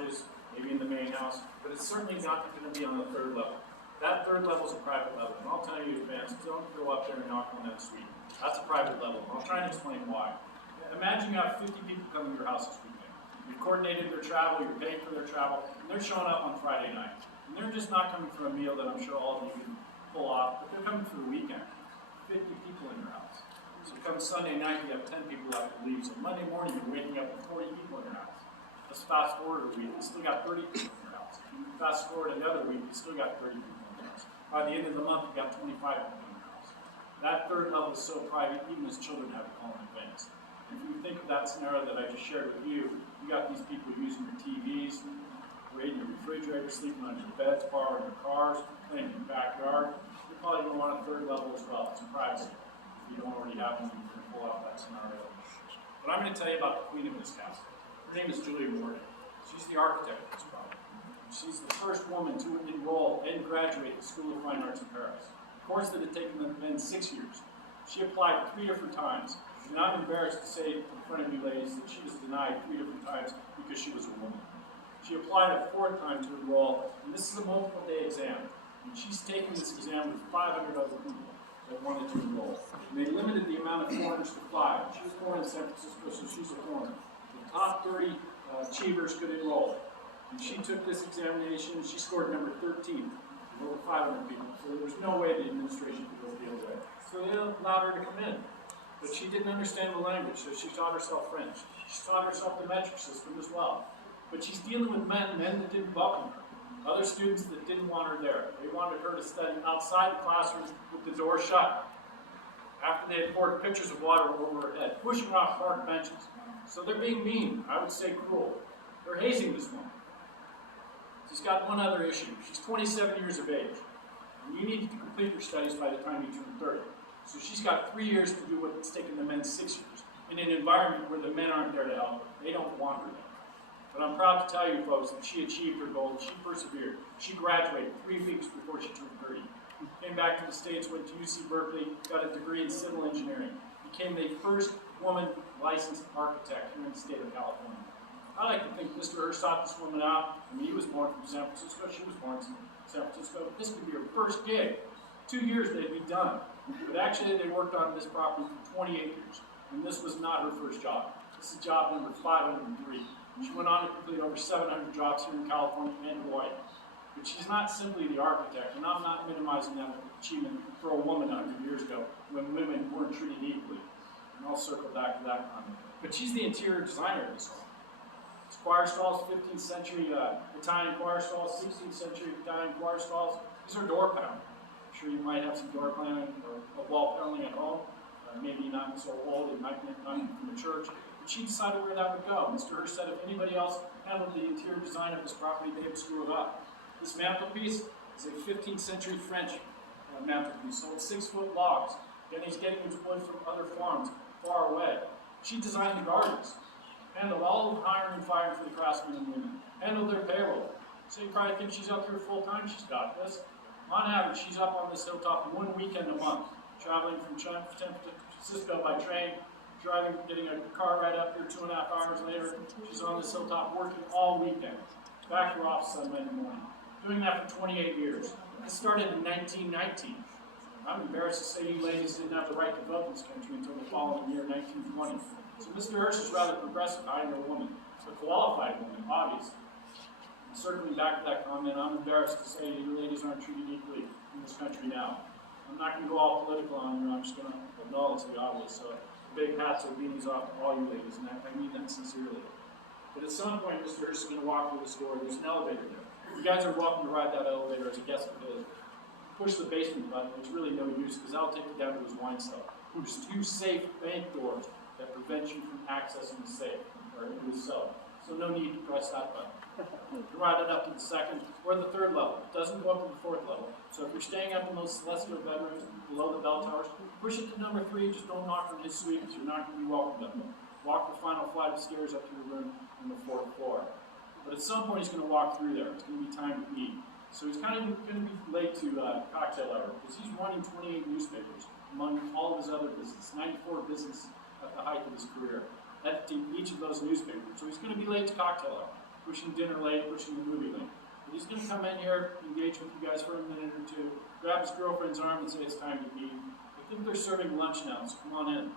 garages, maybe in the main house, but it's certainly not going to be on the third level. That third level is a private level, and I'll tell you in advance, don't go up there and knock on that suite. That's a private level, and I'll try and explain why. Imagine you have 50 people coming to your house this weekend. You've coordinated their travel, you're paying for their travel, and they're showing up on Friday night. And they're just not coming for a meal that I'm sure all of you can pull off, but they're coming for the weekend. 50 people in your house. So come Sunday night, you have 10 people have to leave. So Monday morning, you're waking up with 40 people in your house. Let's fast forward a week, you still got 30 people in your house. Fast forward another week, you still got 30 people in your house. By the end of the month, you got 25 people in your house. That third level is so private, even as children have to call in advance. If you think of that scenario that I just shared with you, you got these people using your TVs, raiding your refrigerator, sleeping on your beds, borrowing your cars, playing in your backyard. You're probably going to want a third level as well. It's privacy. If you don't already have one, you can pull out that scenario. But I'm going to tell you about the queen of this castle. Her name is Julia Morgan. She's the architect of this property. She's the first woman to enroll and graduate the School of Fine Arts in Paris. A course that had taken the men 6 years. She applied 3 different times. And I'm embarrassed to say in front of you ladies that she was denied 3 different times because she was a woman. She applied a 4th time to enroll, and this is a multiple day exam. And she's taken this exam with 500 other people that wanted to enroll. And they limited the amount of foreigners to 5. She was born in San Francisco, so she's a foreigner. The top 30 achievers could enroll. And she took this examination, and she scored number 13 of over 500 people. So there was no way the administration could go the other way. So they allowed her to come in. But she didn't understand the language, so she taught herself French. She taught herself the metric system as well. But she's dealing with men that didn't welcome her. Other students that didn't want her there. They wanted her to study outside the classroom with the door shut. After they had poured pitchers of water over her head, pushing her off hard benches. So they're being mean, I would say cruel. They're hazing this woman. She's got one other issue. She's 27 years of age. And you need to complete your studies by the time you turn 30. So she's got 3 years to do what's taken the men 6 years, in an environment where the men aren't there to help her. They don't want her there. But I'm proud to tell you folks that she achieved her goal, and she persevered. She graduated 3 weeks before she turned 30. Came back to the States, went to UC Berkeley, got a degree in civil engineering. Became the first woman licensed architect here in the state of California. I like to think Mr. Hearst sought this woman out. I mean, he was born from San Francisco, she was born in San Francisco. This could be her first gig. 2 years they'd be done. But actually they worked on this property for 28 years. And this was not her first job. This is job number 503. She went on to complete over 700 jobs here in California and Hawaii. But she's not simply the architect, and I'm not minimizing that achievement for a woman 100 years ago when women weren't treated equally. And I'll circle back to that comment. But she's the interior designer of this home. It's choir stalls, 15th century Italian choir stalls, 16th century Italian choir stalls. These are door paneling. I'm sure you might have some door paneling or wall paneling at home. Maybe not so old, it might not be from the church. But she decided where that would go. Mr. Hearst said if anybody else handled the interior design of this property, they would screw it up. This mantelpiece is a 15th century French mantelpiece, so it's 6-foot logs. Then he's getting his wood from other farms far away. She designed the gardens, handled all of hiring and firing for the craftsmen and women, handled their payroll. So you probably think she's up here full time, she's got this. On average, she's up on this hilltop 1 weekend a month, traveling from San Francisco by train, driving, getting a car ride up here 2.5 hours later. She's on this hilltop working all weekend. Back to her office on Monday morning. Doing that for 28 years. This started in 1919. I'm embarrassed to say you ladies didn't have the right to vote in this country until the following year, 1920. So Mr. Hearst is rather progressive, hiring a woman, a qualified woman, obviously. And circling back to that comment, I'm embarrassed to say you ladies aren't treated equally in this country now. I'm not going to go all political on you, I'm just going to acknowledge the obvious. So big hats or beanies off to all you ladies, and I mean that sincerely. But at some point, Mr. Hearst is going to walk through the store. There's an elevator there. You guys are welcome to ride that elevator as a guest of his. Push the basement button. There's really no use because that'll take you down to his wine cellar. There's 2 safe bank doors that prevent you from accessing the safe or into his cellar. So no need to press that button. You can ride it up to the 2nd or the 3rd level. It doesn't go up to the 4th level. So if you're staying up in those celestial bedrooms below the bell towers, push it to number 3. Just don't knock on his suite because you're not going to be welcomed up there. Walk the final flight of stairs up to your room on the 4th floor. But at some point he's going to walk through there. It's going to be time to eat. So he's kind of going to be late to cocktail hour because he's running 28 newspapers among all of his other business, 94 business at the height of his career, editing each of those newspapers. So he's going to be late to cocktail hour. pushing dinner late, pushing the movie late. But he's going to come in here, engage with you guys for a minute or two, grab his girlfriend's arm and say it's time to eat. I think they're serving lunch now, so come on in.